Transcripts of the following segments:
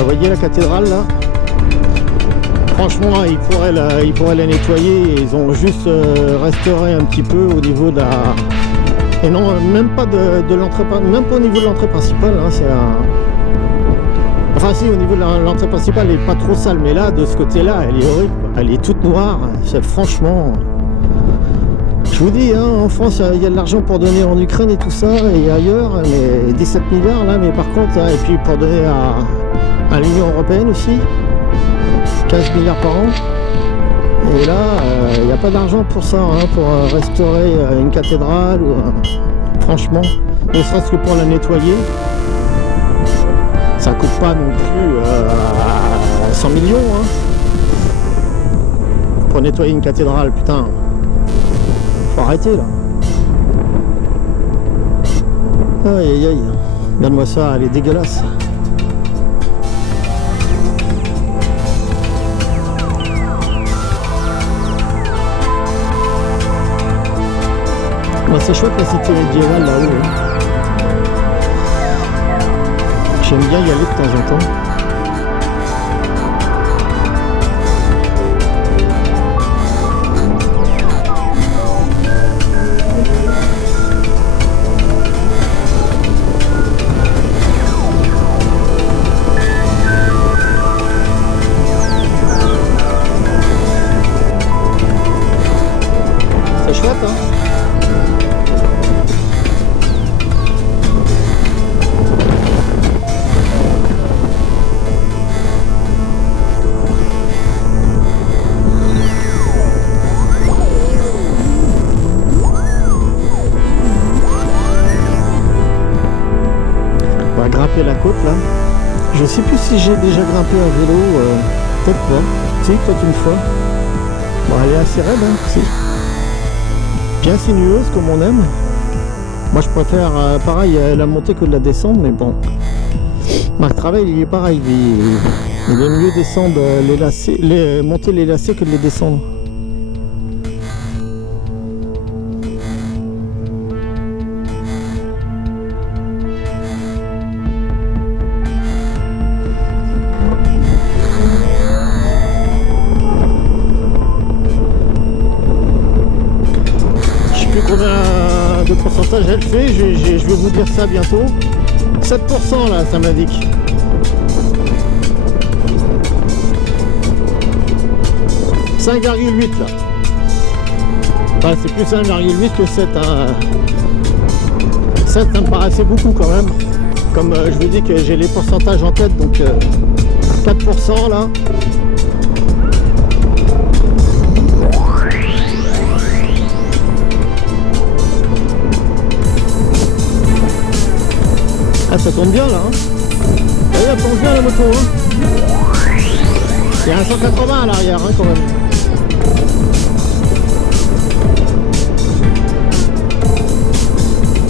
Vous voyez la cathédrale là? Franchement, ils pourraient la nettoyer. Ils ont juste restauré un petit peu au niveau de la... Et non, même pas de l'entrée, même pas au niveau de l'entrée principale. Hein, c'est un... Enfin si, au niveau de l'entrée principale, elle est pas trop sale. Mais là, de ce côté-là, elle est horrible. Elle est toute noire. C'est franchement... Je vous dis, hein, en France, il y a de l'argent pour donner en Ukraine et tout ça, et ailleurs, mais 17 milliards là, mais par contre, hein, et puis pour donner à l'Union Européenne aussi, 15 milliards par an. Et là, il n'y a pas d'argent pour ça, hein, pour restaurer une cathédrale, ou, franchement, ne serait-ce que pour la nettoyer. Ça coûte pas non plus 100 millions, hein, pour nettoyer une cathédrale, putain. Faut arrêter là. Aïe aïe aïe. Regarde-moi ça, elle est dégueulasse. Bon, c'est chouette la cité médiévale là-haut. Hein. J'aime bien y aller de temps en temps. La côte là, je sais plus si j'ai déjà grimpé à vélo, peut-être pas, si, peut-être une fois. Bon, elle est assez raide, hein, si. Bien sinueuse comme on aime. Moi je préfère pareil la montée que de la descente, mais bon, Marc Travail il est pareil, il est mieux descendre les lacets, monter les lacets que de les descendre. De pourcentage elle fait, je vais vous dire ça bientôt. 7% là, ça m'indique. « 5,8 là. Enfin, c'est plus 1,8 que 7. Hein. 7 ça me paraissait beaucoup quand même. Comme je vous dis que j'ai les pourcentages en tête, donc 4% là. Ah, ça tourne bien là, hein. Elle tourne bien la moto, hein. Il y a un 180 à l'arrière, hein, quand même.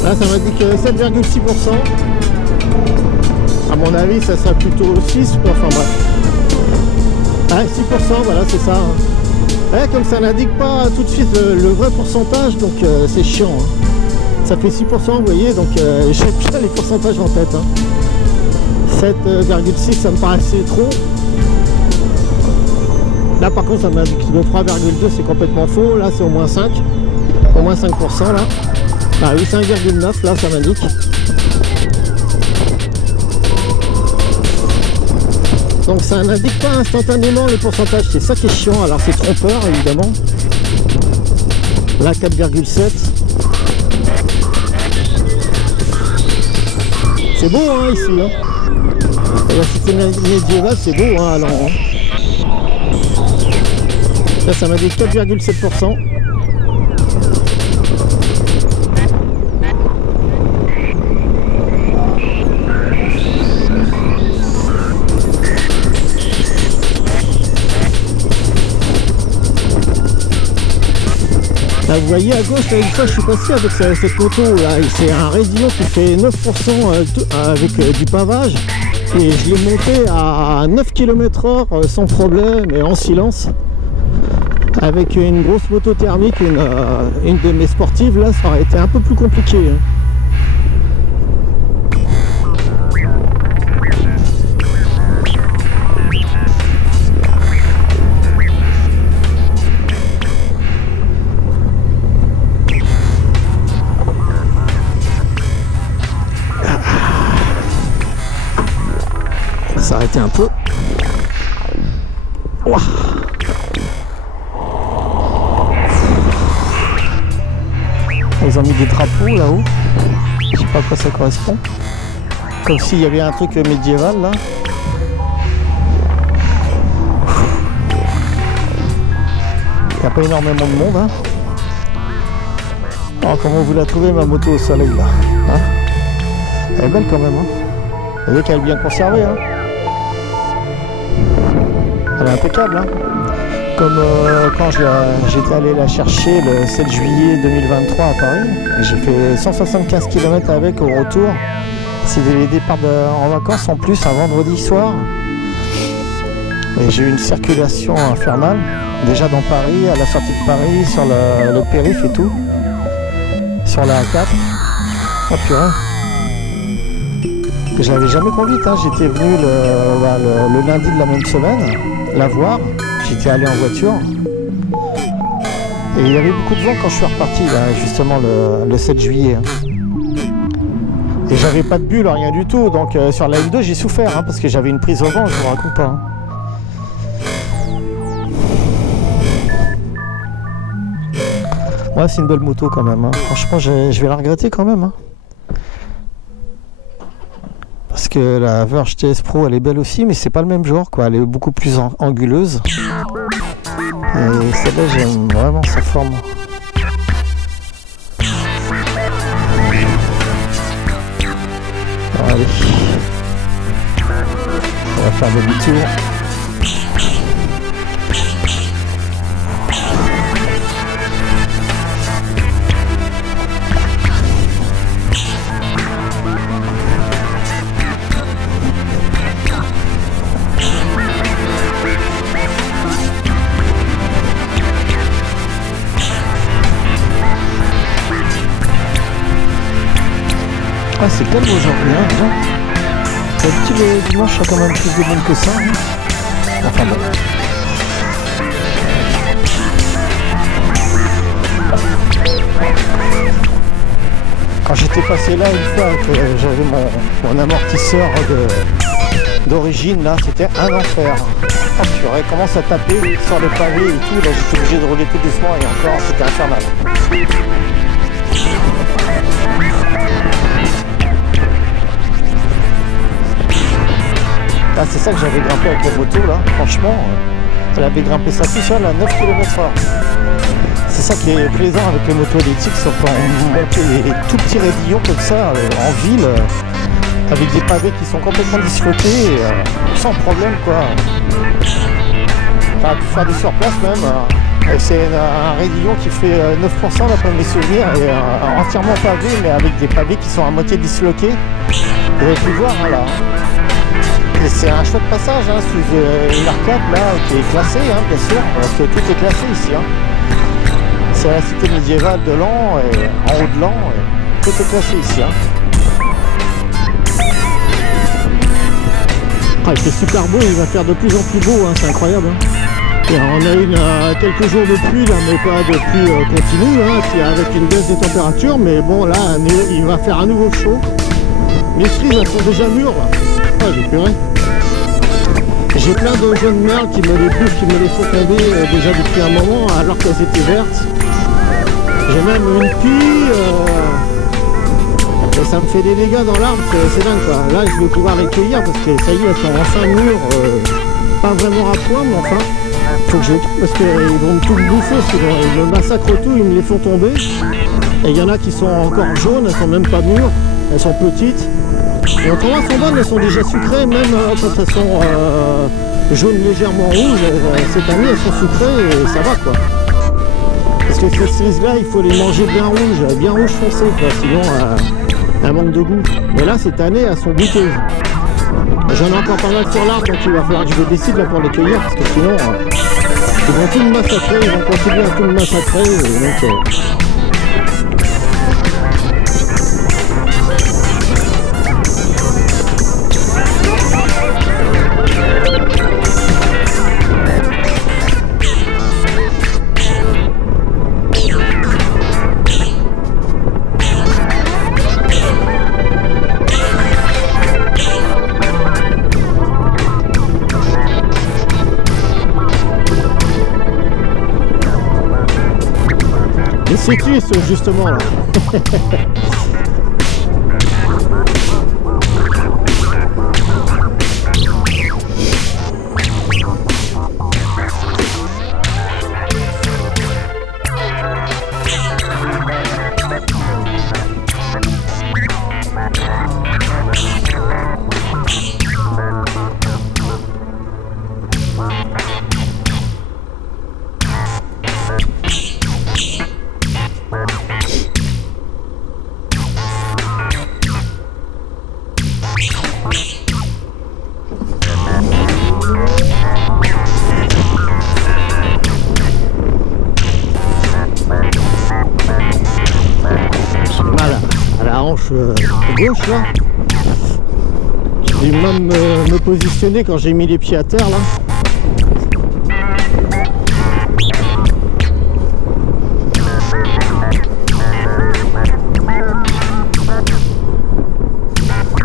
Là, ça m'indique 7,6%. À mon avis, ça sera plutôt 6, enfin bref. Ah, 6%, voilà, c'est ça. Hein. Ouais, comme ça n'indique pas tout de suite le vrai pourcentage, donc c'est chiant. Hein. Ça fait 6%, vous voyez, donc j'ai bien les pourcentages en tête. Hein. 7,6, ça me paraissait trop. Là, par contre, ça m'indique que 3,2, c'est complètement faux. Là, c'est au moins 5. Au moins 5%, là. Ah oui, 5,9, là, ça m'indique. Donc, ça n'indique pas instantanément le pourcentage. C'est ça qui est chiant. Alors, c'est trompeur, évidemment. Là, 4,7. C'est beau hein ici hein. La cité médiévale c'est beau hein alors. Hein. Là ça m'a dit 4,7%. Là, vous voyez à gauche, là, une fois je suis passé avec cette moto là, c'est un raidillon qui fait 9% avec du pavage et je l'ai monté à 9 km/h sans problème et en silence avec une grosse moto thermique, une de mes sportives là, ça aurait été un peu plus compliqué. Hein. arrêter un peu. Ouah. Ils ont mis des drapeaux là-haut. Je sais pas à quoi ça correspond. Comme s'il y avait un truc médiéval là. Il n'y a pas énormément de monde. Hein. Alors comment vous la trouvez ma moto au soleil là, hein? Elle est belle quand même. Hein. Vous voyez qu'elle est bien conservée. Hein. Elle est impeccable. Hein. Comme quand j'étais allé la chercher le 7 juillet 2023 à Paris. J'ai fait 175 km avec au retour. C'était les départs en vacances en plus un vendredi soir. Et j'ai eu une circulation infernale. Déjà dans Paris, à la sortie de Paris, sur le périph' et tout. Sur la A4. Oh purée. Je n'avais jamais conduite, hein. J'étais venu le lundi de la même semaine la voir. J'étais allé en voiture. Et il y avait beaucoup de vent quand je suis reparti, là, justement le 7 juillet. Hein. Et j'avais pas de bulle, rien du tout. Donc sur la L2, j'ai souffert, hein, parce que j'avais une prise au vent, je vous raconte pas. Hein. Ouais, c'est une belle moto quand même. Hein. Franchement, je vais la regretter quand même. Hein. Parce que la Verge TS Pro, elle est belle aussi, mais c'est pas le même genre, quoi. Elle est beaucoup plus anguleuse. Et celle-là, j'aime vraiment sa forme. Allez. On va faire demi-tour. Ah, c'est calme aujourd'hui, hein, disons. D'habitude, le dimanche, il y a quand même plus de monde que ça. Hein. Enfin bon. Quand j'étais passé là, une fois que j'avais mon amortisseur d'origine, là, c'était un enfer. Oh purée, commence à taper sur le pavé et tout. Là, j'étais obligé de rouler tout doucement et encore, c'était infernal. Ah, c'est ça que j'avais grimpé avec la moto là, franchement, elle avait grimpé ça tout seul à 9 km/h. C'est ça qui est plaisant avec les motos électriques, c'est qu'on monte les tout petits raidillons comme ça en ville, avec des pavés qui sont complètement disloqués, sans problème quoi. Enfin, faire du surplace même. C'est un raidillon qui fait 9% d'après mes souvenirs, et entièrement pavé, mais avec des pavés qui sont à moitié disloqués. Vous avez pu voir, hein, là. Et c'est un chouette passage, hein, sous une arcade là, qui est classée, hein, bien sûr, parce que tout est classé ici. Hein. C'est la cité médiévale de Laon, et en haut de Laon, et tout est classé ici. Hein. Ah, il fait super beau, il va faire de plus en plus beau, hein, c'est incroyable. Hein. Et on a eu quelques jours de pluie, là, mais pas de pluie continue, hein, avec une baisse des températures, mais bon, là, il va faire un nouveau chaud. Mes cerises, elles sont déjà mûres. Ah, j'ai purée. J'ai plein de jeunes merles qui me les bouffent, qui me les font tomber déjà depuis un moment, alors qu'elles étaient vertes. J'ai même une pie. Et ça me fait des dégâts dans l'arbre, c'est dingue quoi. Là, je vais pouvoir les cueillir parce que ça y est, elles sont enfin mûres. Pas vraiment à point, mais enfin. Faut que je les cueille parce qu'ils vont me tout me bouffer, sinon ils me massacrent tout, ils me les font tomber. Et il y en a qui sont encore jaunes, elles sont même pas mûres, elles sont petites. Et autrement, elles sont bonnes, elles sont déjà sucrées, même quand elles sont jaunes légèrement rouges, cette année elles sont sucrées et ça va quoi. Parce que ces cerises-là, il faut les manger bien rouge foncé quoi, sinon elles manquent de goût. Mais là, cette année, elles sont goûteuses. J'en ai encore pas mal sur l'arbre, donc il va falloir que je me décide là pour les cueillir, parce que sinon, ils vont tout me massacrer, ils vont continuer à tout me massacrer, et donc... Les cyclistes justement là. Gauche là, j'ai même me positionner quand j'ai mis les pieds à terre là.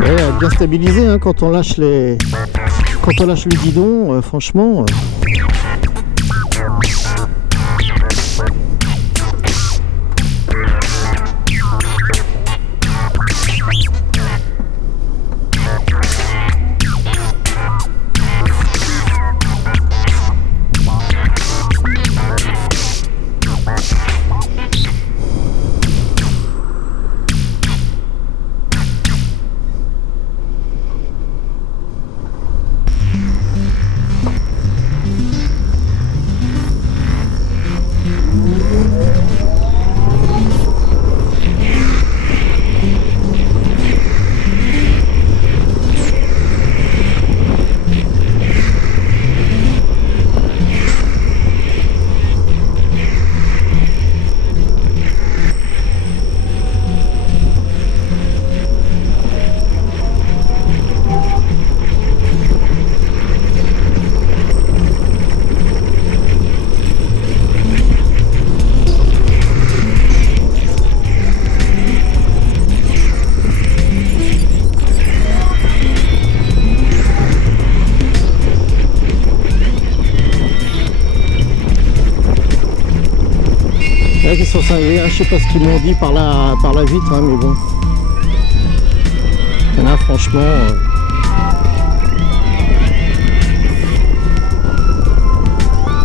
Ouais, bien stabilisé hein, quand on lâche le guidon, franchement. Je sais pas ce qu'ils m'ont dit par la vitre, hein, mais bon. Là, franchement,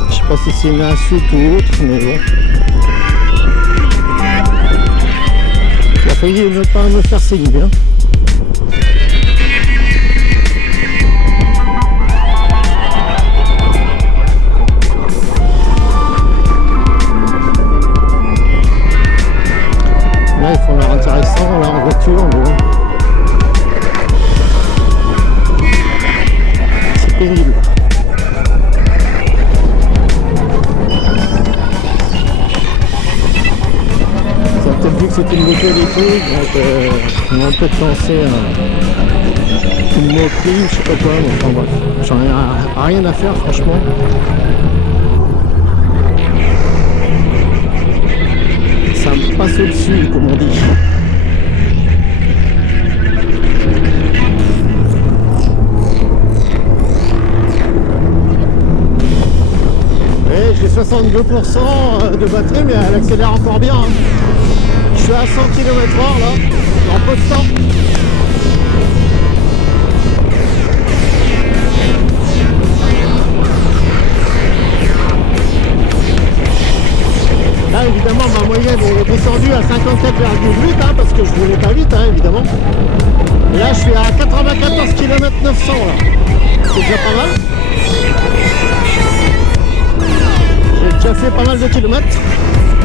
je sais pas si c'est une insulte ou autre, mais bon. Il a failli ne pas me faire signe. Hein. Là, ils font l'air intéressant, là, en voiture, mais bon. C'est pénible. Ça a peut-être vu que c'était une moto électrique, donc ils vont peut-être lancer une moquerie, je sais pas quoi, mais enfin bref. J'en ai rien à faire, franchement. Ça me passe au-dessus, comme on dit. Et j'ai 62% de batterie, mais elle accélère encore bien. Hein. Je suis à 100 km/h là, en peu de temps. Là évidemment ma moyenne est descendue à 54,8 hein, parce que je voulais pas vite hein, évidemment. Et là je suis à 94 km 900 là. C'est déjà pas mal. J'ai déjà fait pas mal de kilomètres.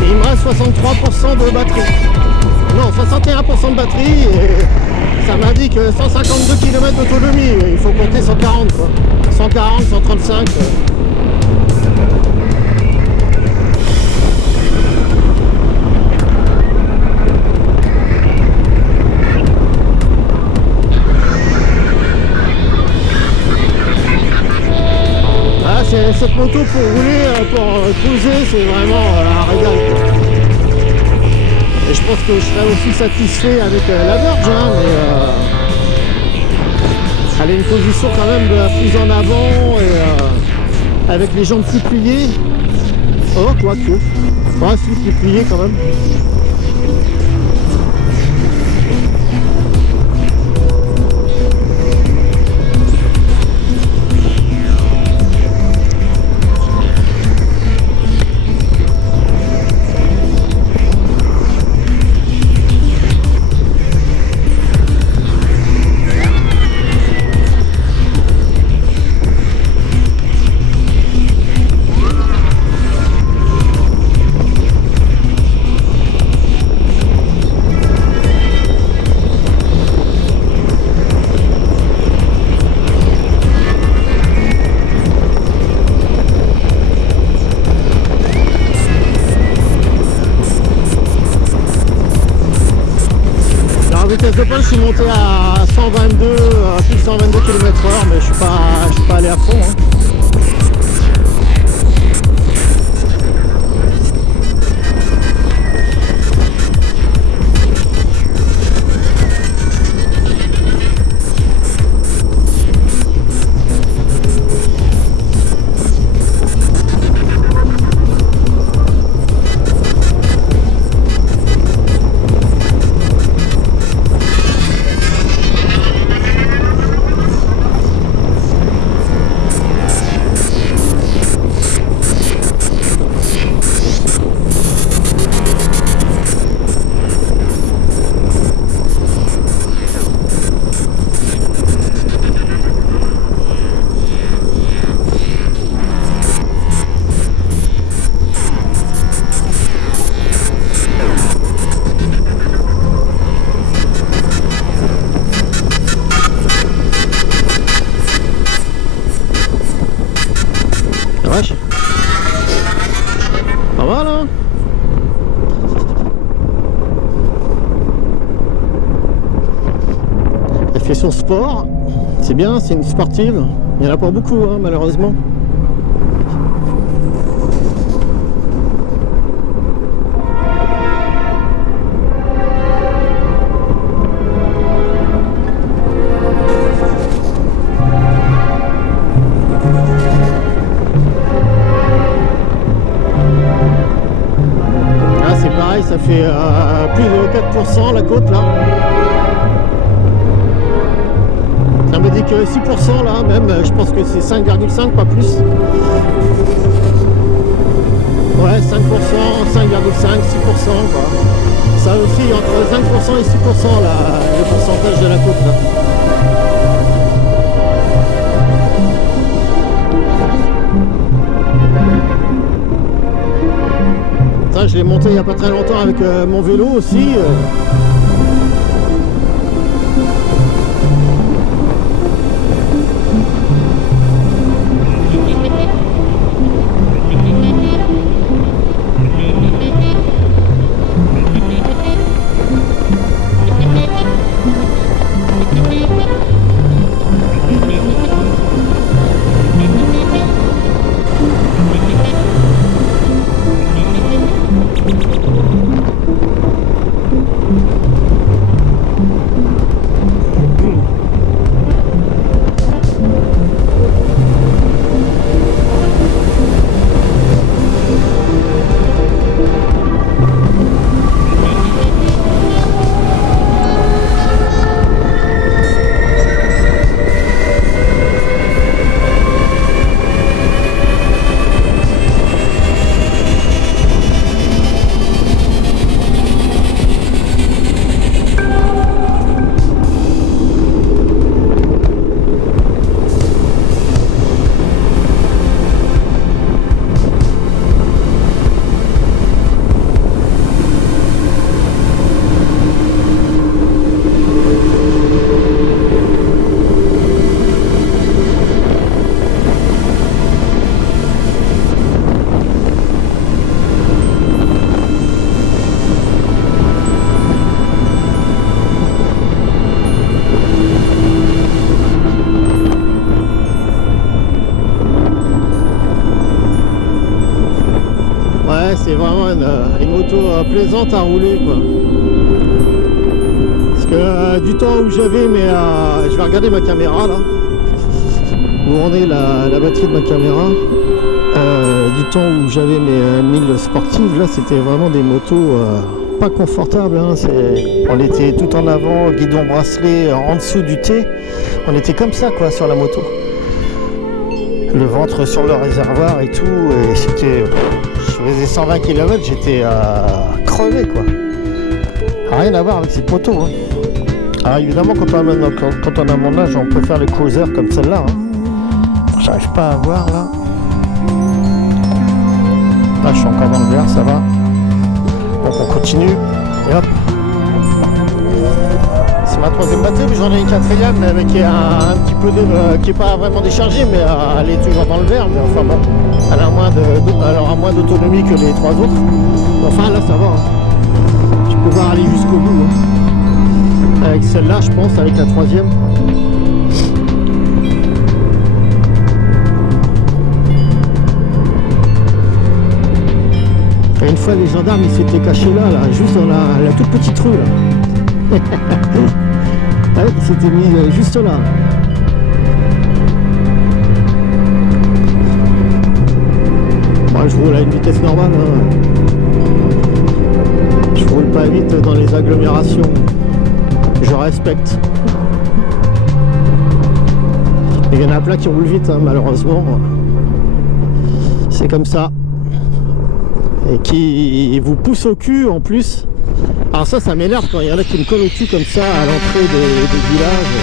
Et il me reste 63% de batterie. Non, 61% de batterie et ça m'indique 152 km d'autonomie. Il faut compter 140 quoi. 140, 135. Cette moto pour rouler, pour cruiser, c'est vraiment un régal. Et je pense que je serais aussi satisfait avec la Verge, hein, mais elle a une position quand même plus en avant et avec les jambes plus pliées. Oh, quoique. Ouais, celui qui est plié quand même. Vitesse de pointe, je suis monté à 122, à plus de 122 km/h, mais je suis pas allé à fond. Hein. Pas mal, hein. Elle fait son sport, c'est bien, c'est une sportive. Il n'y en a pas beaucoup, hein, malheureusement. Ça fait plus de 4% la côte là. Ça me dit que 6% là, même je pense que c'est 5,5, pas plus. Ouais, 5%, 5,5, 6% quoi. Ça aussi entre 5% et 6% là, le pourcentage de la côte là. Ça, je l'ai monté il n'y a pas très longtemps avec mon vélo aussi. C'est vraiment une moto plaisante à rouler quoi. Parce que du temps où j'avais, mais je vais regarder ma caméra là. vous rendez la batterie de ma caméra. Du temps où j'avais mes 1000 sportives, là c'était vraiment des motos pas confortables, hein. On était tout en avant, guidon bracelet en dessous du T, on était comme ça quoi sur la moto, le ventre sur le réservoir et tout, et c'était, je faisais 120 km, j'étais crevé quoi, rien à voir avec cette moto, hein. Alors évidemment quand on a mon âge on peut faire les cruisers comme celle-là, hein. J'arrive pas à voir là. Là, je suis encore dans le vert, ça va. Donc on continue. Et hop. C'est ma troisième batterie, mais j'en ai une quatrième avec un petit peu qui n'est pas vraiment déchargée, mais elle est toujours dans le vert. Mais enfin bon, elle aura moins d'autonomie que les trois autres. Enfin là, ça va. Hein. Je peux pouvoir aller jusqu'au bout. Hein. Avec celle-là, je pense, avec la troisième. Et une fois les gendarmes ils s'étaient cachés là, juste dans la toute petite rue là. Ouais, ils s'étaient mis juste là. Moi je roule à une vitesse normale, hein. Je roule pas vite dans les agglomérations. Je respecte. Il y en a plein qui roulent vite, hein, malheureusement. C'est comme ça. Et qui vous pousse au cul en plus. Alors ça m'énerve quand il y en a qui me collent au cul comme ça à l'entrée des villages.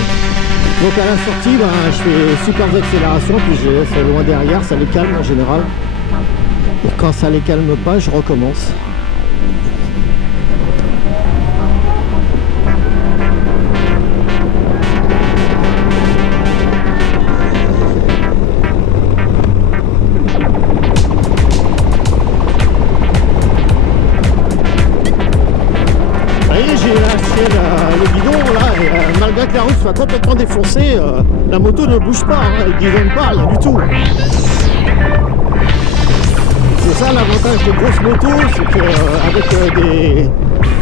Donc à la sortie, je fais super accélération, puis je laisse loin derrière, ça les calme en général. Et quand ça les calme pas, je recommence. Le guidon là, et, malgré que la route soit complètement défoncée, la moto ne bouge pas, hein, elle guidonne pas, rien du tout. C'est ça l'avantage des grosses motos, c'est qu'avec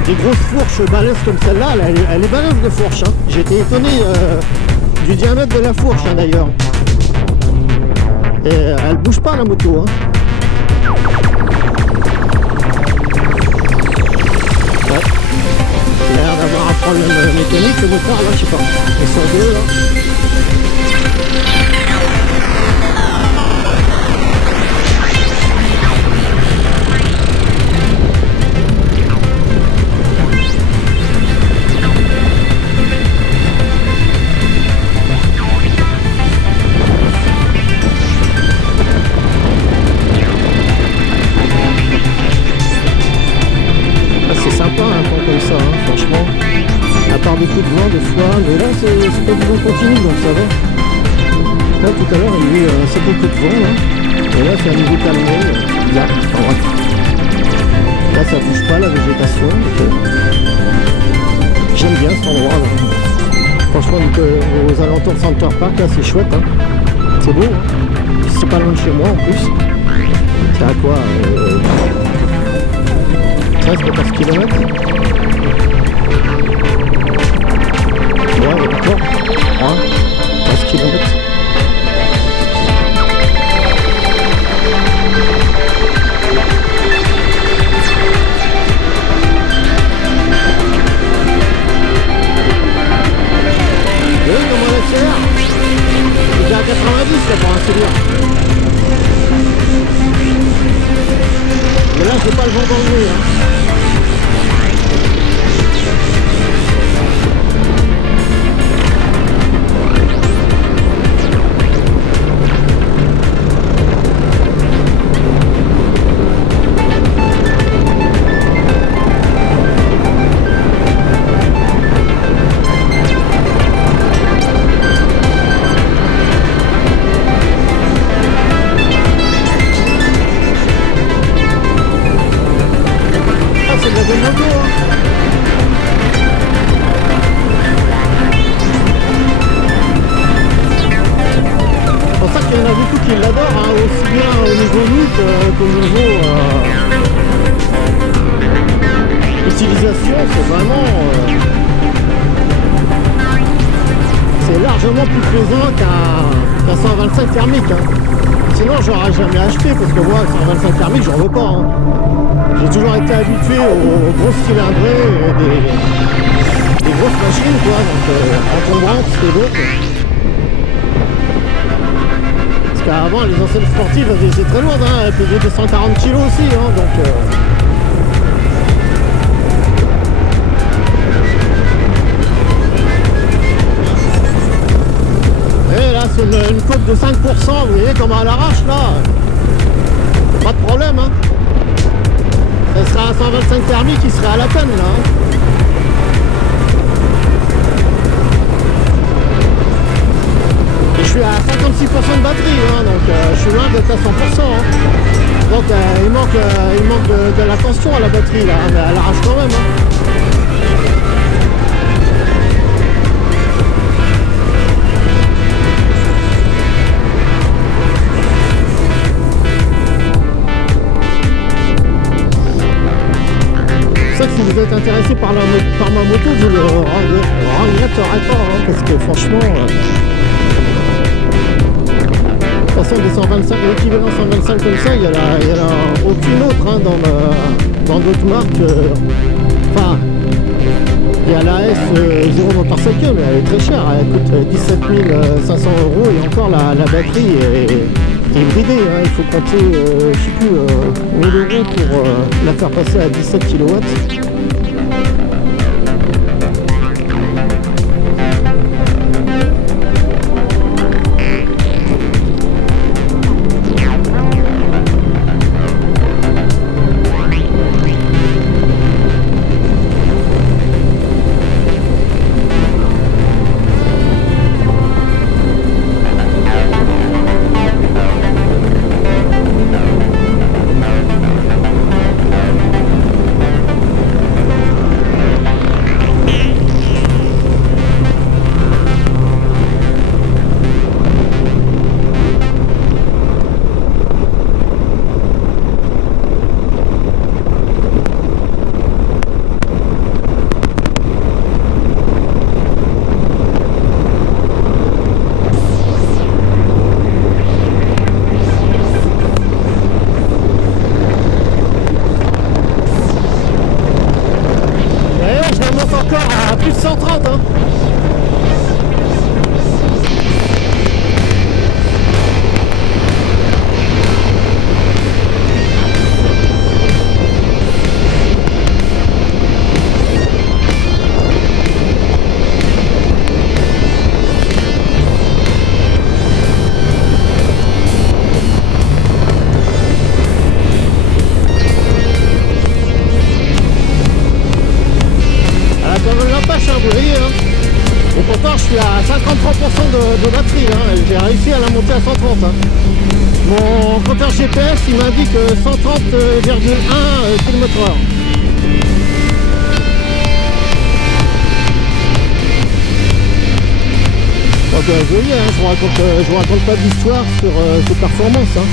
des grosses fourches balèzes comme celle-là, elle est balèze de fourche. Hein. J'ai été étonné du diamètre de la fourche hein, d'ailleurs. Et elle bouge pas la moto. Hein. Ouais. Il a l'air d'avoir un problème mécanique, le moteur là, je sais pas. Ils sont deux là. C'est sympa un temps comme ça, hein, franchement. À part des coups de vent des fois, mais là c'est pas du vent continu donc ça va. Là tout à l'heure il y a eu un second coup de vent là. Et là c'est à nouveau calmé, c'est bizarre. Enfin, bref. Là ça bouge pas la végétation. Donc, j'aime bien cet endroit là. Franchement aux alentours de Center Park là c'est chouette. Hein. C'est beau, hein. C'est pas loin de chez moi en plus. C'est à quoi 13-14 km. Ouais, d'accord. 13 km. Oui, comment on accélère? J'étais à 90 là pour accélérer. Mais là j'ai pas le vent dans le nez. Hein. c'est largement plus plaisant qu'un 125 thermique. Hein. Sinon, j'aurais jamais acheté parce que moi, 125 thermique, j'en veux pas. Hein. J'ai toujours été habitué aux grosses cylindrées et des grosses machines, quoi. Donc, encombrantes, c'est lourd. Parce qu'avant, les anciennes sportives, elles étaient très lourdes. Hein. Elles pesaient 240 kg aussi. Hein. Donc, et là, c'est une côte de 5%, vous voyez, comme à l'arrache, là. Pas de problème, hein. Ça serait un 125 thermique qui serait à la peine, là. Hein. Et je suis à 56% de batterie, hein, donc je suis loin d'être à 100%. Hein. Donc il manque de la tension à la batterie, là, mais elle arrache quand même. Hein. Si vous êtes intéressé par ma moto, vous le regretterez pas, hein, parce que franchement, de toute façon, des 125, l'équivalent 125 comme ça, il y en a aucune autre hein, dans d'autres marques. Enfin, il y a la S0 motorcycle, mais elle est très chère, elle coûte 17 500 € et encore la batterie est bridée, hein, il faut compter, je sais plus, 1000 € pour la faire passer à 17 kW. Plus de 130 hein. Vous voyez, hein. Et pourtant je suis à 53% de batterie, hein. J'ai réussi à la monter à 130 hein. Mon compteur GPS il m'indique 130,1 km/h. Donc vous voyez, hein, je vous raconte pas d'histoire sur ces performances hein.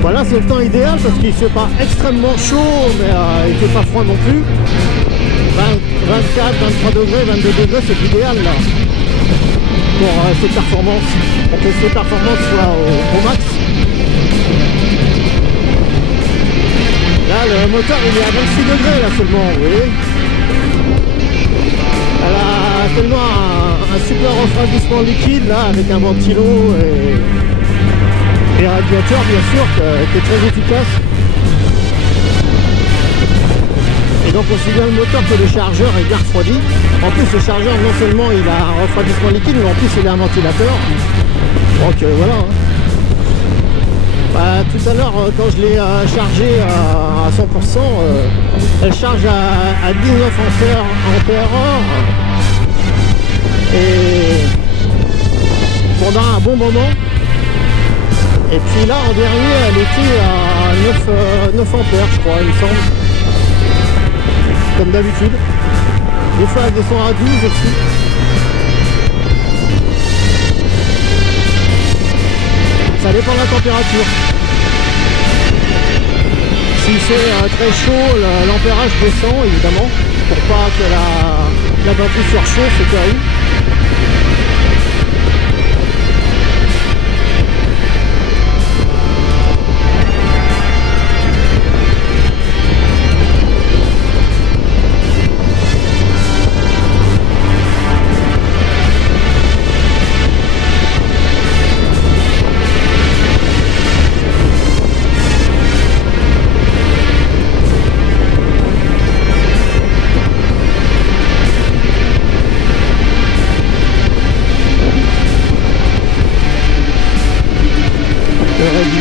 Voilà, c'est le temps idéal parce qu'il ne fait pas extrêmement chaud, mais il ne fait pas froid non plus. 24, 23 degrés, 22 degrés, c'est l'idéal là pour ces performances, pour que ces performances soient au max. Là, le moteur il est à 26 degrés là seulement, vous voyez. Elle a tellement un super refroidissement liquide là avec un ventilo et radiateur bien sûr qui est très efficace. Et donc aussi bien le moteur que le chargeur est bien refroidi. En plus le chargeur non seulement il a un refroidissement liquide mais en plus il a un ventilateur. Donc voilà. Hein. Tout à l'heure, quand je l'ai chargée à 100%, elle charge à 19 ampères-heure et pendant un bon moment. Et puis là, en dernier, elle était à 9 ampères, je crois, il me semble. Comme d'habitude. Des fois, elle descend à 12 aussi. Ça dépend de la température. Si c'est très chaud, l'ampérage descend évidemment pour pas que la batterie surchauffe au cas où.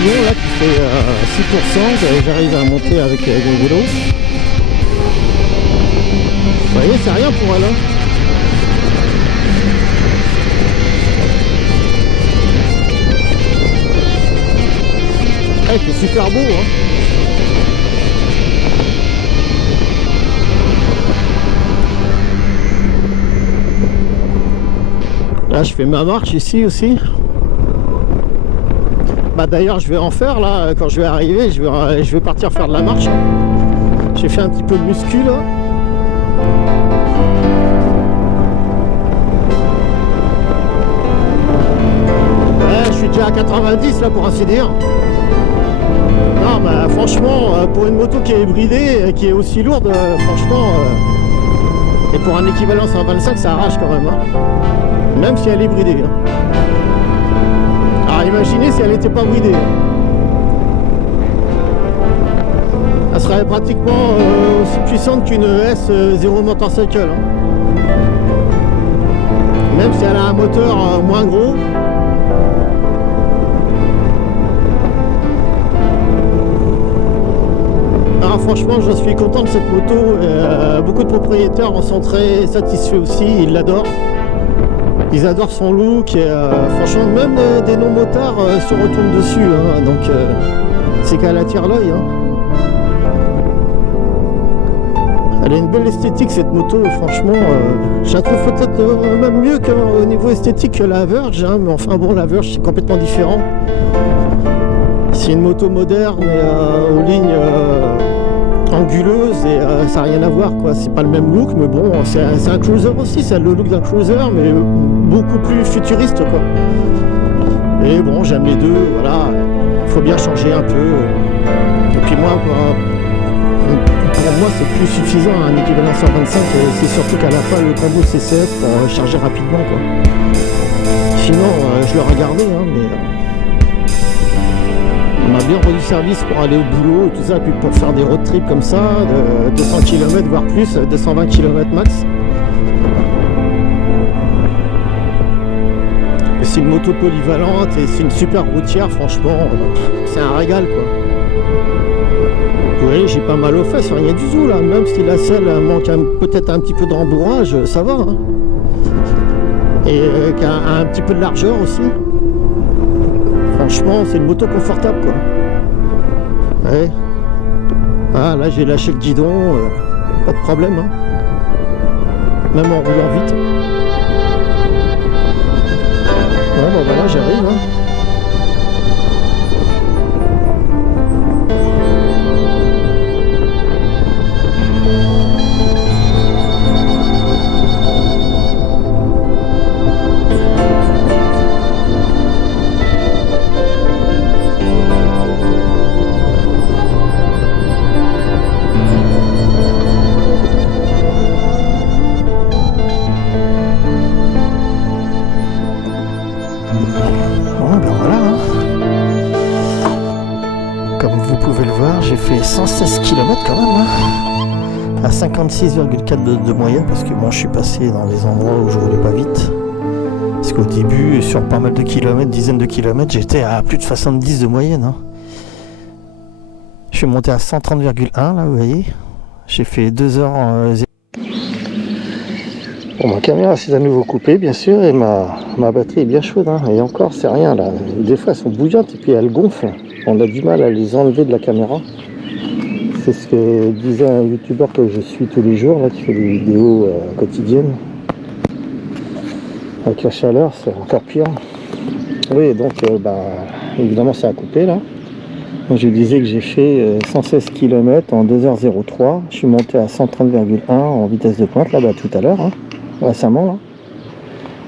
Là qui fait 6%, j'arrive à monter avec mon vélo. Vous voyez, c'est rien pour elle. Hein. C'est super beau. Hein. Là, je fais ma marche ici aussi. D'ailleurs je vais en faire là, quand je vais arriver, je vais partir faire de la marche. J'ai fait un petit peu de muscu là. Ouais, je suis déjà à 90 là pour ainsi dire. Non franchement, pour une moto qui est hybridée, qui est aussi lourde, franchement, et pour un équivalent 125 ça arrache quand même. Hein. Même si elle est hybridée. Hein. Alors imaginez si elle n'était pas bridée. Elle serait pratiquement aussi puissante qu'une S 0 motorcycle. Hein. Même si elle a un moteur moins gros. Alors franchement je suis content de cette moto. Beaucoup de propriétaires en sont très satisfaits aussi, ils l'adorent. Ils adorent son look et franchement même des non-motards se retournent dessus, hein, donc c'est qu'elle attire l'œil. Hein. Elle a une belle esthétique cette moto, franchement je la trouve peut-être même mieux qu'au niveau esthétique que la Verge, hein, mais enfin bon la Verge c'est complètement différent. C'est une moto moderne et aux lignes anguleuse et ça n'a rien à voir quoi, c'est pas le même look mais bon c'est un cruiser aussi, c'est le look d'un cruiser mais beaucoup plus futuriste quoi. Et bon j'aime les deux, voilà, il faut bien changer un peu. Et puis moi pour moi c'est plus suffisant un équivalent 125, c'est surtout qu'elle n'a pas le combo CCS pour charger rapidement quoi. Sinon je l'aurais gardé hein, mais on m'a bien rendu service pour aller au boulot et tout ça, puis pour faire des road trips comme ça, de 200 km voire plus, 220 km max. C'est une moto polyvalente et c'est une super routière, franchement, c'est un régal quoi. Vous voyez, j'ai pas mal aux fesses, rien du tout là, même si la selle manque peut-être un petit peu de rembourrage, ça va. Hein. Et qu'un un petit peu de largeur aussi. Franchement, c'est une moto confortable quoi. Ouais. Ah là, j'ai lâché le guidon, pas de problème. Hein. Même en roulant vite. Bon, voilà, j'arrive. Hein. J'ai fait 116 km quand même, hein, à 56,4 de moyenne, parce que bon, je suis passé dans des endroits où je roulais pas vite. Parce qu'au début, sur pas mal de kilomètres, dizaines de kilomètres, j'étais à plus de 70 de moyenne. Hein. Je suis monté à 130,1 là, vous voyez. J'ai fait 2 heures en... Bon, ma caméra s'est à nouveau coupée, bien sûr, et ma batterie est bien chaude. Hein. Et encore, c'est rien là. Des fois, elles sont bouillantes et puis elles gonflent. On a du mal à les enlever de la caméra. C'est ce que disait un youtubeur que je suis tous les jours, là, qui fait des vidéos quotidiennes. Avec la chaleur, c'est encore pire. Oui, donc, évidemment, ça a coupé là. Donc, je disais que j'ai fait 116 km en 2h03. Je suis monté à 130,1 en vitesse de pointe là-bas tout à l'heure, hein, récemment là.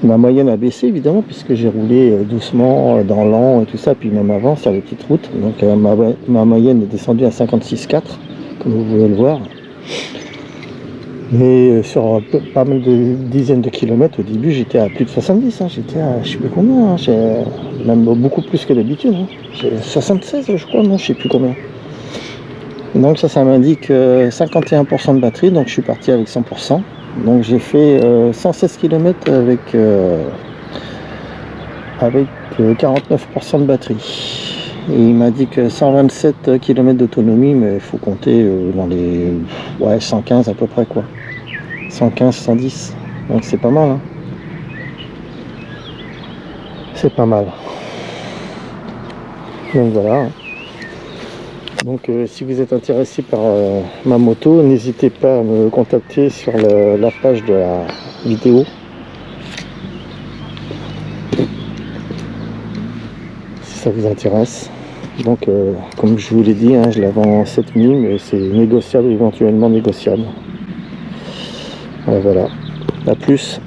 Ma moyenne a baissé évidemment puisque j'ai roulé doucement dans l'an et tout ça, puis même avant sur les petites routes. Donc ma moyenne est descendue à 56,4 comme vous pouvez le voir. Mais sur pas mal de dizaines de kilomètres au début j'étais à plus de 70, hein. J'étais à je sais plus combien, hein. Même beaucoup plus que d'habitude. Hein. J'ai 76 je crois, non je sais plus combien. Donc ça m'indique 51% de batterie, donc je suis parti avec 100%. Donc j'ai fait 116 km avec 49% de batterie. Et il m'a dit que 127 km d'autonomie, mais il faut compter dans les 115 à peu près quoi. 115, 110. Donc c'est pas mal. Hein. C'est pas mal. Donc voilà. Donc si vous êtes intéressé par ma moto, n'hésitez pas à me contacter sur la page de la vidéo. Si ça vous intéresse. Donc comme je vous l'ai dit, hein, je la vends 7000, mais c'est négociable, éventuellement négociable. Voilà. À plus.